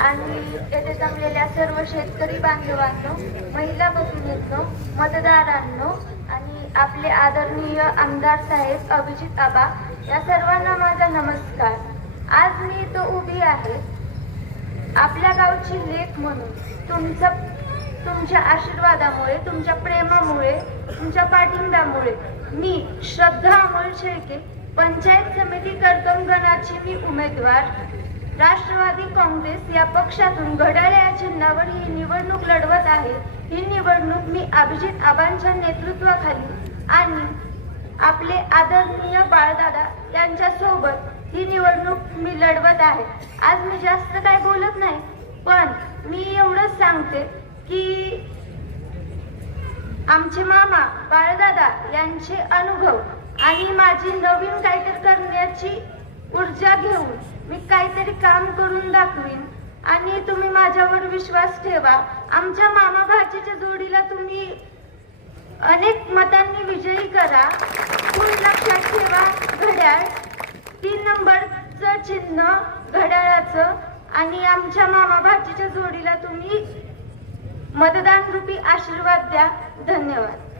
आणि येथे जमलेल्या सर्व शेतकरी बांधवांनो, महिला भगिनींनो, मतदारांनो आणि आपले आदरणीय आमदार साहेब अभिजित आबा या सर्वांना माझा नमस्कार। आज मी इथं उभी आहे आपल्या गावची लेक म्हणून। तुमच्या आशीर्वादामुळे, तुमच्या प्रेमामुळे, तुमच्या पाठिंब्यामुळे मी श्रद्धा अमोल शेळके, पंचायत समिती कर्तम गणाची मी उमेदवार, राष्ट्रवादी काँग्रेस या पक्षातून घड्याळ या चिन्हावर ही निवडणूक लढवत आहे। ही निवडणूक मी अभिजित आबांच्या नेतृत्वाखाली आणि आपले आदरणीय बाळदादा यांच्या सोबत ही निवडणूक मी लढवत आहे। आज मी जास्त काय बोलत नाही, पण मी एवढंच सांगते की आमचे मामा बाळदादा यांचे अनुभव आणि माझी नवीन काहीतरी करण्याची ऊर्जा घेऊन मी काहीतरी काम करून दाखवीन आणि तुम्ही माझ्यावर विश्वास ठेवा। आमच्या मामा भाचीच्या जोडीला तुम्ही अनेक मतांनी विजयी करा। लक्षात ठेवा, घड्याळ 3 नंबरचं चिन्ह घड्याळाचं, आणि आमच्या मामा भाचीच्या जोडीला तुम्ही मतदान रूपी आशीर्वाद द्या। धन्यवाद।